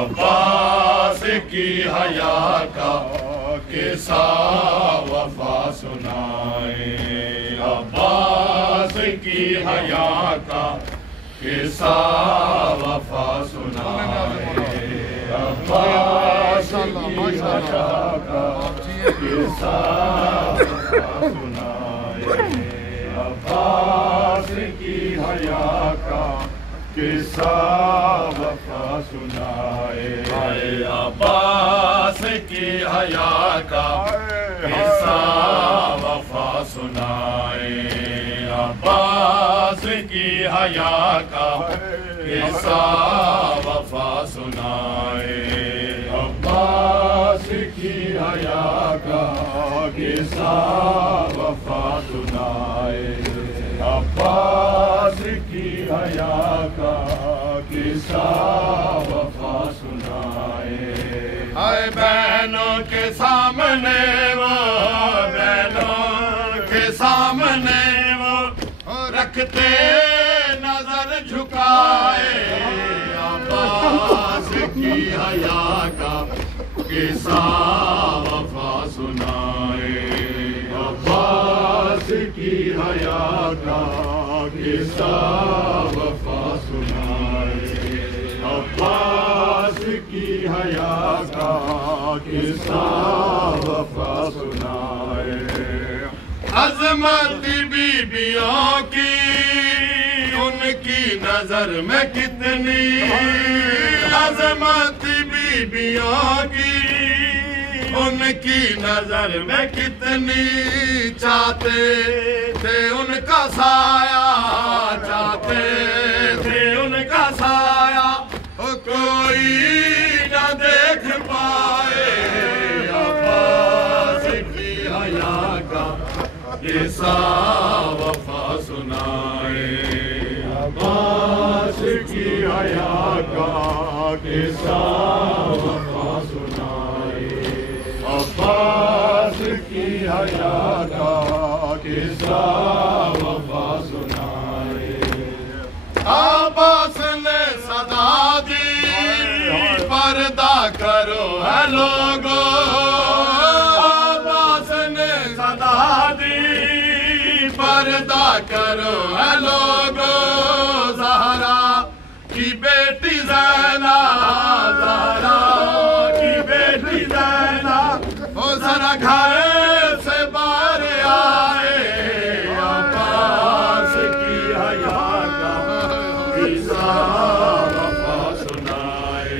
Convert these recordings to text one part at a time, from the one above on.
अब्बास की हया का किस्सा वफा सुनाए, अब्बास की हया का किस्सा वफा सुनाए, अब्बास की हया का किस्सा वफा सुनाए, अब्बास की हया का किस्सा वफा सुनाए, अब्बास की हया का किस्सा वफा सुनाए, अब्बास की हया का किस्सा वफा सुनाए, अब्बास की हया का किस्सा वफा सुनाए, अब्बास की हया का किस्सा वफा सुनाए। हाय बहनों के सामने वो, बहनों के सामने वो रखते नजर झुकाए, अब्बास की हया का किस्सा वफा सुनाए, अब्बास की हया का किस्सा वफा सुनाए, अब्बास की हया का किस्सा वफा सुनाए। अज़मत बीबियों की उनकी नजर में कितनी, अज़मत बीबियों की उनकी नजर में कितनी, चाहते थे उनका साया, चाहते थे उनका साया कोई न देख पाए, अब्बास की हया का किस्सा वफा सुनाए, अब्बास की हया का किस्सा वफा सुनाए, अब्बास की हया का किस्सा वफा सुनाए। अब्बास ने सदा दी पर्दा करो है लोगो, अब्बास ने सदा दी पर्दा करो है लोगो, ज़हरा की बेटी ज़ैना, ज़हरा की बेटी ज़ैना ओ जरा घर से बाहर आए, अब्बास की हया का किस्सा वफा सुनाए,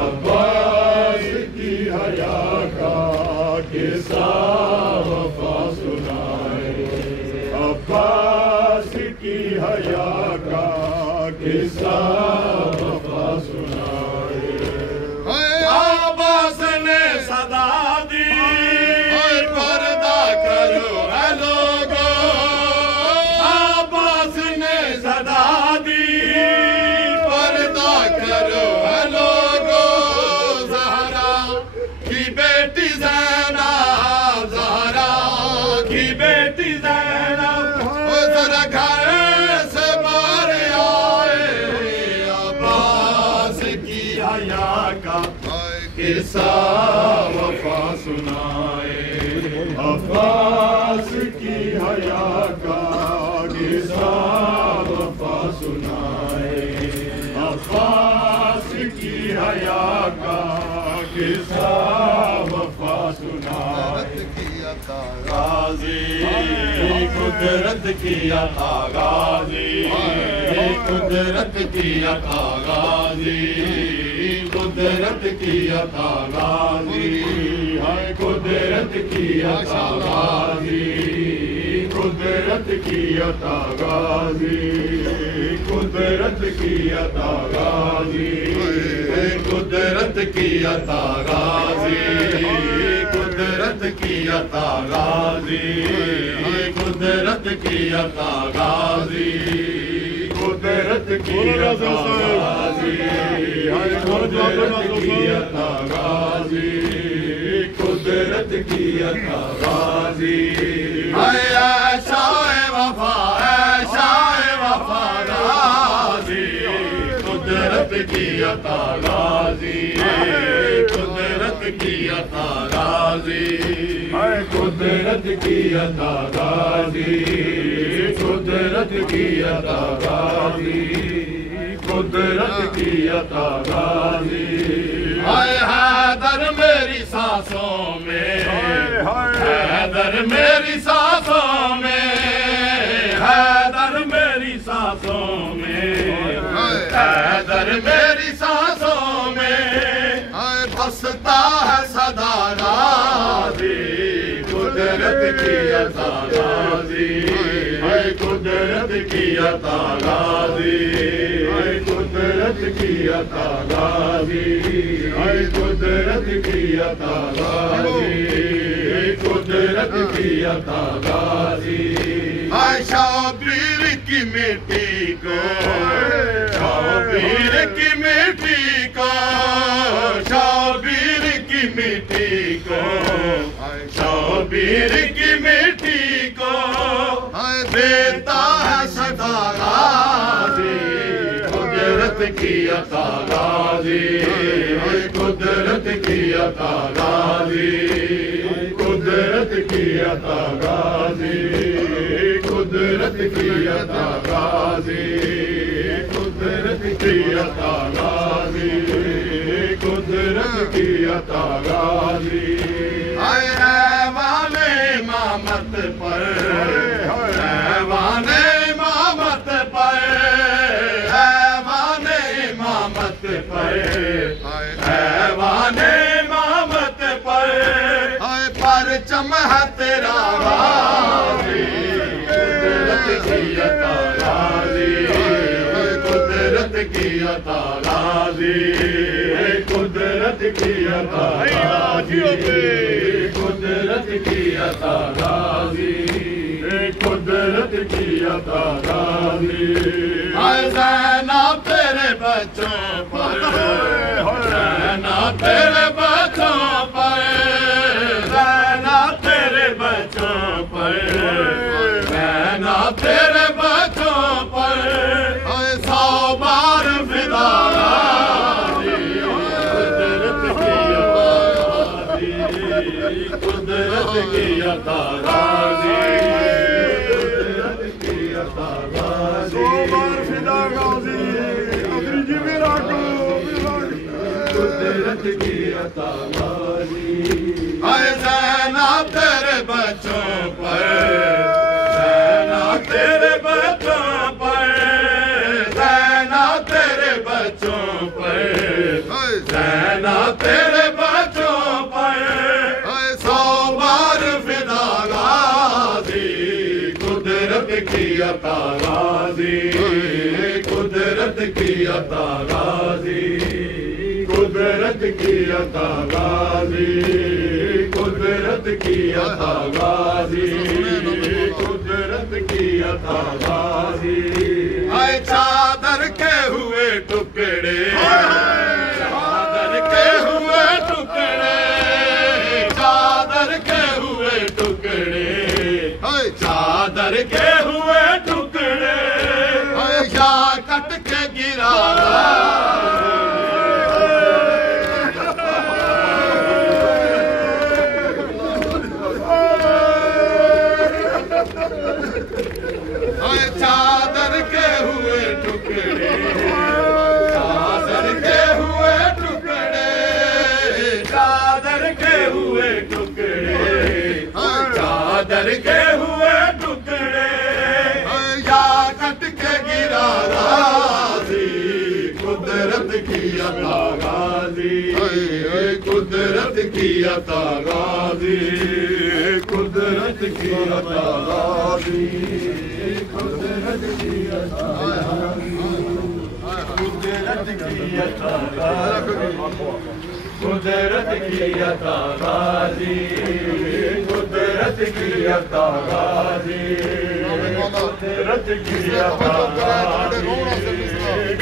अब्बास की हया का किस्सा वफा सुनाए, अब्बास की हया का किस्सा वफा सुनाए। अब्बास ने सदा दी पर्दा करो है लोगो, अब्बास ने सदा दी पर्दा करो है लोगो, ज़हरा की बेटी ज़ैना, ज़हरा की बेटी ज़ैना ओ जरा घर से बाहर आए, अब्बास की हया का किस्सा वफा सुनाए, अब्बास की हया का किस्सा वफा सुनाए, अब्बास की हया का किस्सा वफा सुनाए। गाज़ी कुदरत की अता, गाज़ी कुदरत की अता, गाज़ी कुदरत की अता, गाज़ी है कुदरत की अता, गाज़ी कुदरत की अता, गाज़ी कुदरत की अता, गाज़ी कुदरत की अता, गाज़ी कुदरत की अता, गाज़ी कुदरत की अता, गाज़ी कुदरत की अता, गाज़ी कुदरत की अता, गाज़ी कुदरत की अता, गाज़ी शाए वफा, शाए वफा, गाज़ी कुदरत कुदरत की अता गाजी, कुदरत की अता गाजी, कुदरत की अता गाजी, कुदरत की अता गाजी, कुदरत की अता गाजी। हाय हैदर मेरी सांसों में, हैदर मेरी सांसों में, हैदर मेरी सांसों में, हैदर मेरी सांसों में बसता है सदा गाजी, कुदरत की अता गाजी, कुदरत की अता गाजी, कुदरत की अता गाजी, कुदरत की अता गाजी, कुदरत की अता गाजी। शबीर की मिट्टी को, शबीर की मिट्टी को, शबीर की मिट्टी को, शबीर की मिट्टी को देता है सदा गाजी, कुदरत की अता गाजी, कुदरत की अता गाजी, कुदरत की अता गाजी, कुदरत की अता गाजी, कुदरत की अता गाजी, कुदरत की अता गाजी। ऐवाने इमामत पर, ऐवाने इमामत पर, ऐवाने इमामत पर, ऐवाने इमामत पर परचम है तेरा गाजी, कुदरत की अता गाजी, कुदरत की अता गाजी, कुदरत की अता गाजी, कुदरत की अता गाजी, कुदरत की अता गाजी। ज़ैनब तेरे बच्चों पर, ज़ैनब तेरे बच्चों पर, ज़ैनब तेरे बच्चों पर, ज़ैनब तेरे बच्चों पर 100 बार फिदा गाजी, कुदरत की अता गाजी, कुदरत की अता गाजी, 100 बार फिदा गाजी, अफरीजी मेरा को कुदरत की अता गाजी। ज़ैनब तेरे बच्चों पर, ज़ैनब तेरे बच्चों पर, ज़ैनब तेरे बच्चों पर, ज़ैनब तेरे बच्चों पर 100 बार फिदा गाजी, कुदरत की अता गाजी, कुदरत की अता गाजी, कुदरत की अता गाजी, कुदरत की अता गाजी, कुदरत की अता गाजी। चादर के हुए टुकड़े, चादर के हुए टुकड़े, चादर के हुए टुकड़े, चादर के हुए टुकड़े या कट के गिरा चादर के हुए टुकड़े, चादर के हुए टुकड़े, चादर के हुए टुकड़े, चादर के हुए टुकड़े या कट के गिरा गाजी, कुदरत की अता गाजी, कुदरत की अता गाजी, कुदरत की अता गाजी, कुदरत की अता गाजी, कुदरत की अता गाजी, कुदरत की अता गाजी, कुदरत की अता गाजी, कुदरत की अता गाजी,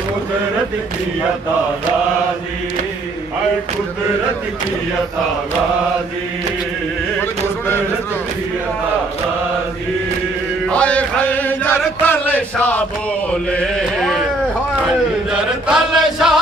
कुदरत की अता गाजी, कुदरत की अता गाजी, कुदरत की अता गाजी। आए खंजर तले शाह बोले, खंजर तले शाह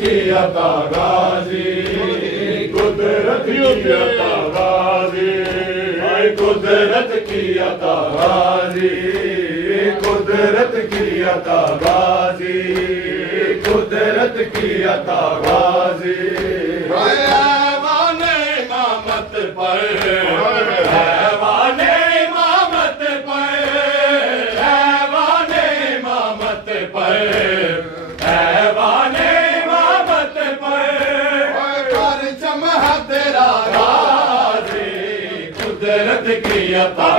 की अता गाजी कुदरत की अता गाजी कुदरत की अता गाजी कुदरत की अता गाजी कुदरत की अता गाजी हैवाने इमामत पर हैवाने इमामत पर हैवाने इमामत पर हैवाने इमामत पर कर चमह तेरा गाजी कुदरत की अता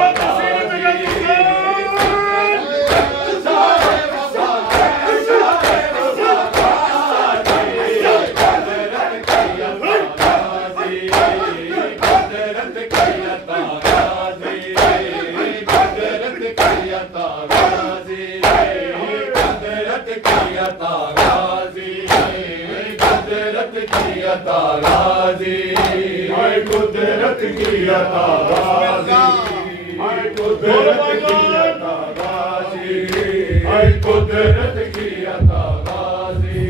ताराजी हाय कुदरत की अता गाजी हाय कुदरत की अता गाजी हाय कुदरत की अता गाजी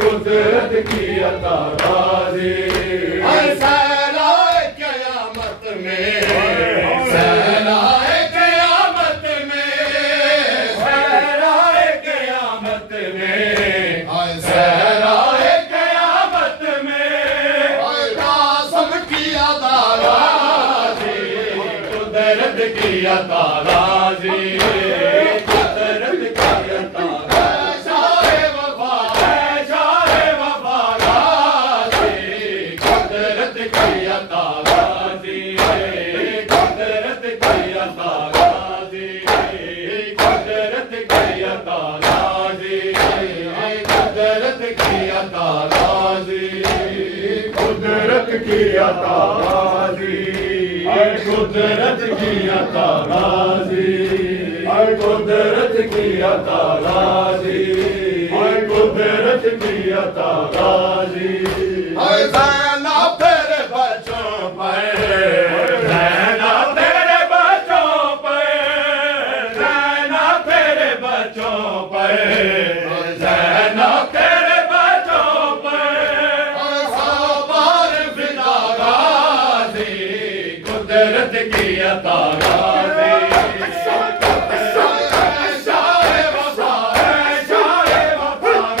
कुदरत की अता गाजी हाय सहराए क़यामत में सहराए क़यामत में सहराए क़यामत में हाय सहराए कुदरत की अता गाजी कुदरत की अता शाहे वफा गाजी कुदरत की अता गाजी कुदरत की अता गाजी कुदरत की अता गाजी कुदरत की अता गाजी कुदरत की अता गाजी कुदरत की अता गाजी कुदरत की अता गाजी कुदरत की अता गाजी ज़ैना तेरे बच्चों पर ज़ैना तेरे बच्चों पर ज़ैना तेरे बच्चों पर ज़ैना तेरे बच्चों पर साबार फिदा गाजी कुदरत की अता गाजी शाहे वफा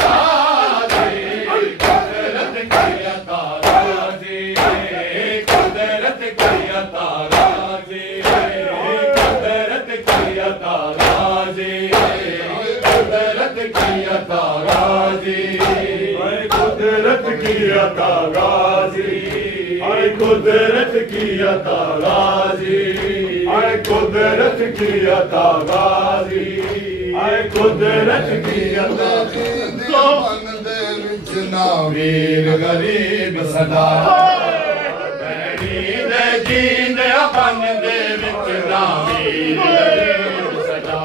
गाजी कुदरत की अता गाजी कुदरत की अता गाजी कुदरत की अता गाजी कुदरत की अता गाजी कुदरत की अता गाजी कुदरत की अता गाजी कुदरत की अता गाजी कुदरत की अता वीर गरीब सदा भैणी दे जींदे बन दे विच ना वीर गरीब सदा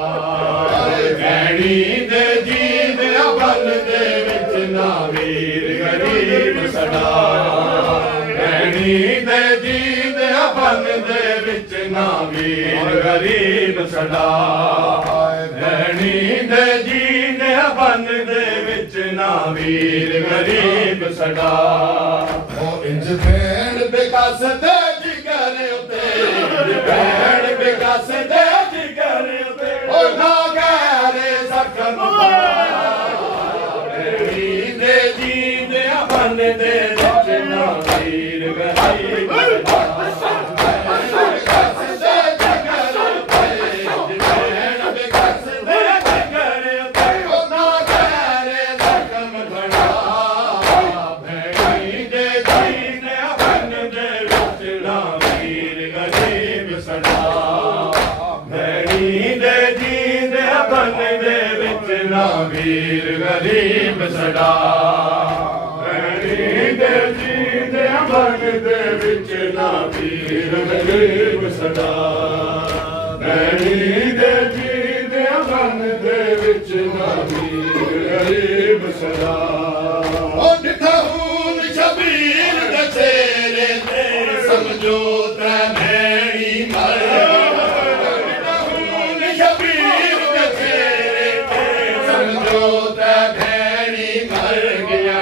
भैणी दे जींदे बन दे विच ना वीर गरीब सदा भैणी दे जींदे बन दे विच ना वीर गरीब सदा भैणी दे जींदे बन दे विच ना वीर गरीब सदा ओ इंज भैण बेकस दे जिगर उते भैण बेकस दे जिगर उते ओ ना गहरे जख्म भैणी दे जींदे बन दे विच ना वीर गरीब वीर गरीब सदा भैणी दे जींदे बन दे विच ना वीर गरीब सदा भैणी दे जींदे बन दे विच ना वीर गरीब सदा ओ दिखून शबीर दे चेहरे ते समझो त्रै भैणी मर शबीर दे चेहरे ते समझो त्रै भैणी मर गया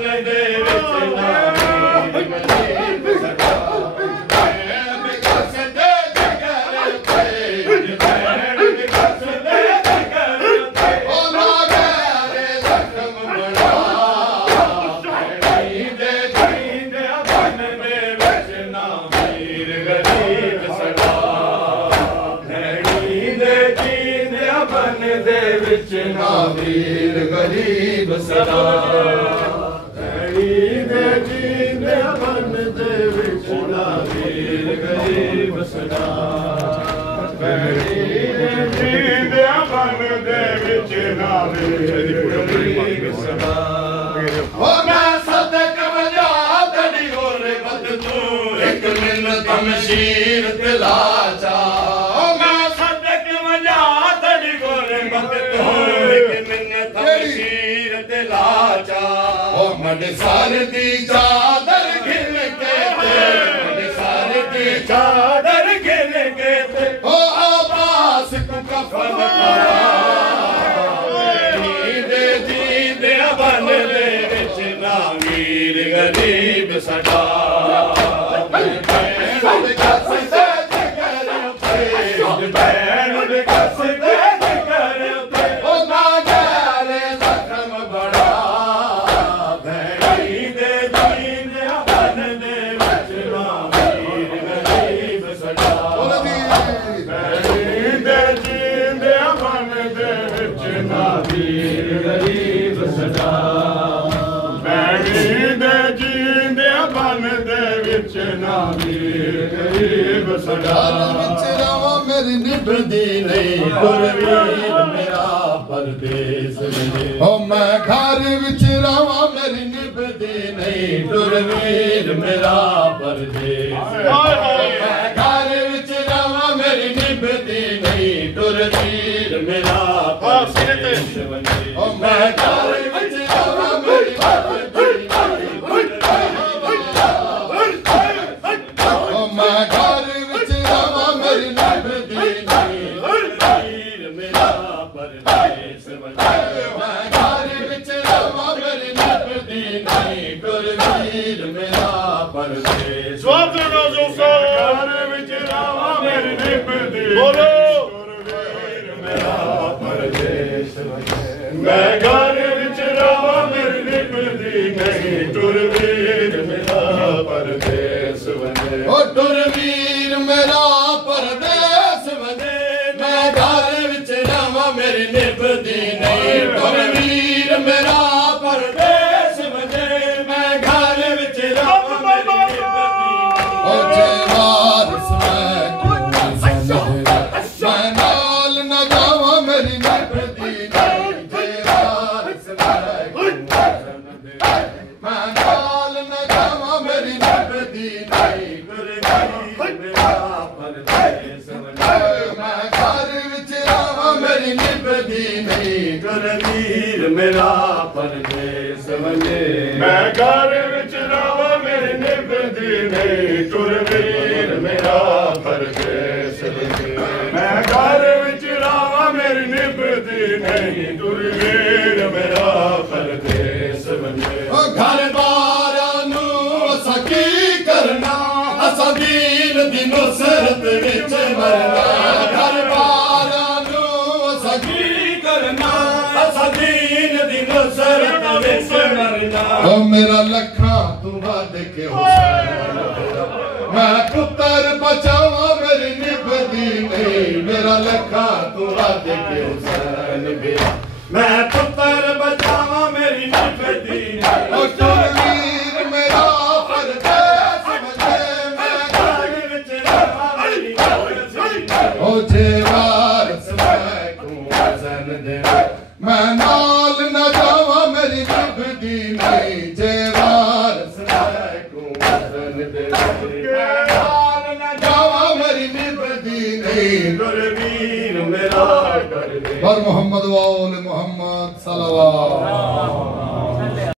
बन दे विच नावीर गरीब सदा कसदे जिगर पे भैन कसदे जिगर पे ओ ना गैरे जख्म बड़ा जींदे जींदे बन दे विच नावीर गरीब सदा बन दे विच नावीर गरीब सदा जींदे जींदे बन दे विच नावीर गरीब सदा जींदे जींदे बन दे विच नावीर गरीब सदा ओ मैं सदक वजा तड़ी गुरबत तू एक मिन्नत मशीर दिलाचा मड सार दी चादर घिल के मड सार दी चादर घिल के ओ आबास को कफन जींदे जींदे बन दे विच नावीर गरीब सदा मेरी निभदी नहीं गुरवीर मेरा परदेस ओ मैं घर विच रवा मेरी निभदी नहीं गुरवीर मेरा परदेस मैं घर विच रवा मेरी निभदी नहीं गुरवीर मेरा परदेस ओ मैं घर विच रवा मेरी मैं घर विच रवा मेरी निभदी नहीं टुरवीर मेरा परदेस बने ओ टुरवीर मेरा परदेस बने मैं घर विच रवा मेरी निभदी नहीं टुरवीर मेरा परदेस बने मैं घर विच रवा मेरी निभदी ओ जेवार मैं नाल न जावा मेरी निभदी गुरवीर मेरा परदेस बने मैं घर विच रवा मेरी निभदी नहीं गुरवीर मेरा परदेस बने मैं घर विच रवा मेरी निभदी नहीं गुरवीर मेरा परदेस बने घर बार नू असा की करना असा दीन दी नुसरत विच मरना घर बार नू असा की करना दीन दी नुसरत विच मरना ओ मेरा लखा तू वध के हुसैन मैं पुत्र बचावा मेरी निभदी नहीं मेरा लखा तू वध के हुसैन मैं पुत्र बचावा मेरी निभदी नहीं ओ टुरवीर मेरा परदेस बने मैं घर विच रवा मेरी निभदी नहीं ओ जेवार को वजन दे मैं नाल न जावा मेरी निभदी नहीं जेवार को वजन दे नाल न जावा मेरी निभदी नहीं गुरवीर मेरा और मोहम्मद वाल मोहम्मद सल्लल्लाहु